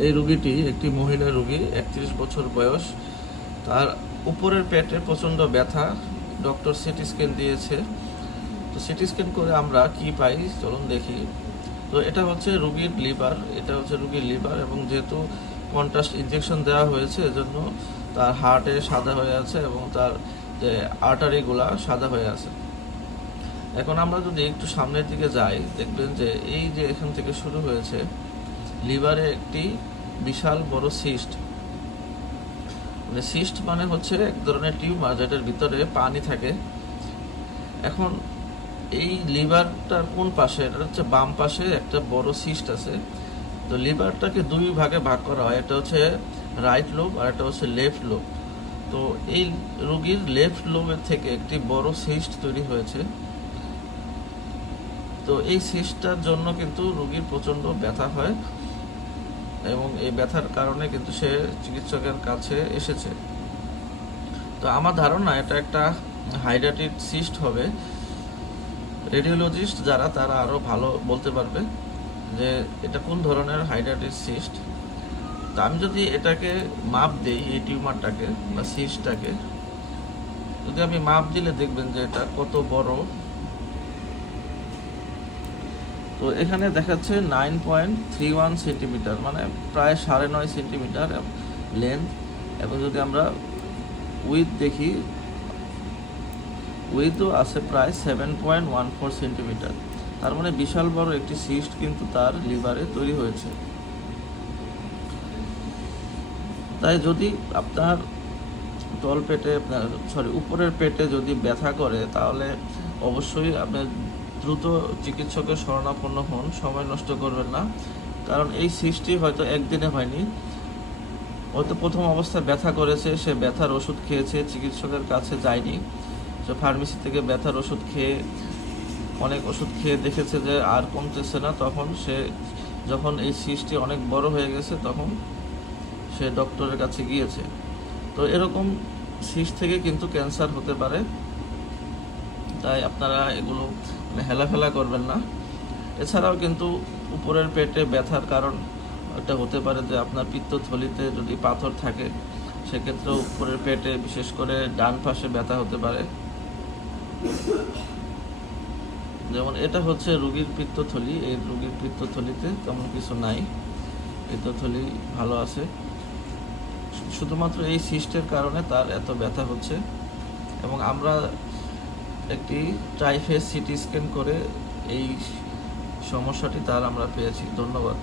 এই রোগীটি একটি মহিলা রোগী, 31 বছর বয়স। তার উপরের পেটে প্রচণ্ড ব্যথা। ডক্টর সিটি স্ক্যান দিয়েছে। তো সিটি স্ক্যান করে আমরা কি পাই চলুন দেখি। তো এটা হচ্ছে রোগীর লিভার, এবং যেহেতু কন্ট্রাস্ট ইনজেকশন দেওয়া হয়েছে এজন্য তার হার্টে সাদা হয়ে আছে এবং তার যে আর্টারিগুলা সাদা হয়ে আছে। এখন আমরা যদি একটু সামনের দিকে যাই, দেখবেন যে এই যে এখান থেকে শুরু হয়েছে লিভারে একটি বিশাল বড় সিস্ট। সিস্ট মানে হচ্ছে এক ধরনের টিউমার যেটার ভিতরে পানি থাকে। এখন এই লিভারটার কোন পাশে, এটা হচ্ছে বাম পাশে একটা বড় সিস্ট আছে। তো লিভারটাকে দুই ভাগে ভাগ করা হয়, এটা হচ্ছে রাইট লোব আর এটা হচ্ছে লেফট লোব। তো এই রোগীর লেফট লোবের থেকে একটি বড় সিস্ট তৈরি হয়েছে। তো এই সিস্টটার জন্য কিন্তু রোগীর প্রচণ্ড ব্যথা হয় এবং এই ব্যথার কারণে কিন্তু সে চিকিৎসকের কাছে এসেছে। তো আমার ধারণা এটা একটা হাইড্রাটিড সিস্ট হবে। রেডিওলজিস্ট যারা তারা আরও ভালো বলতে পারবে যে এটা কোন ধরনের হাইড্রাটিড সিস্ট। তো আমি যদি এটাকে মাপ দিই, এই টিউমারটাকে বা সিস্টটাকে যদি আমি মাপ দিলে দেখবেন যে এটা কত বড়। তো এখানে দেখাচ্ছে 9.31 সেন্টিমিটার, মানে প্রায় 9.5 সেন্টিমিটার লেন্থ। এবং যদি আমরা উইথ দেখি, উইথও আছে প্রায় 7.14 সেন্টিমিটার। তার মানে বিশাল বড় একটি সিস্ট কিন্তু তার লিভারে তৈরি হয়েছে। তাই যদি আপনার উপরের পেটে যদি ব্যথা করে তাহলে অবশ্যই আপনি দ্রুত চিকিৎসকের শরণাপন্ন হন, সময় নষ্ট করবেন না। কারণ এই সিস্টটি হয়তো একদিনে হয়নি, হয়তো প্রথম অবস্থায় ব্যথা করেছে, সে ব্যথার ওষুধ খেয়েছে, চিকিৎসকের কাছে যায়নি, সে ফার্মেসি থেকে ব্যথার ওষুধ খেয়ে অনেক ওষুধ খেয়ে দেখেছে যে আর কমতেছে না। যখন এই সিস্টটি অনেক বড় হয়ে গেছে তখন সে ডক্টরের কাছে গিয়েছে। তো এরকম সিস্ট থেকে কিন্তু ক্যান্সার হতে পারে। তাই আপনারা এগুলো হেলাফেলা করবেন না। এছাড়াও কিন্তু উপরের পেটে ব্যথার কারণ এটা হতে পারে যে আপনার পিত্তথলিতে যদি পাথর থাকে, সেক্ষেত্রেও উপরের পেটে বিশেষ করে ডান পাশে ব্যথা হতে পারে। যেমন এটা হচ্ছে রোগীর পিত্তথলি, এই রোগীর পিত্তথলিতে তেমন কিছু নাই, পিত্তথলি ভালো আছে। শুধুমাত্র এই সিস্টের কারণে তার এত ব্যথা হচ্ছে। এবং আমরা একটি ট্রাইফেস সিটি স্ক্যান করে এই সমস্যাটি তার আমরা পেয়েছি। ধন্যবাদ।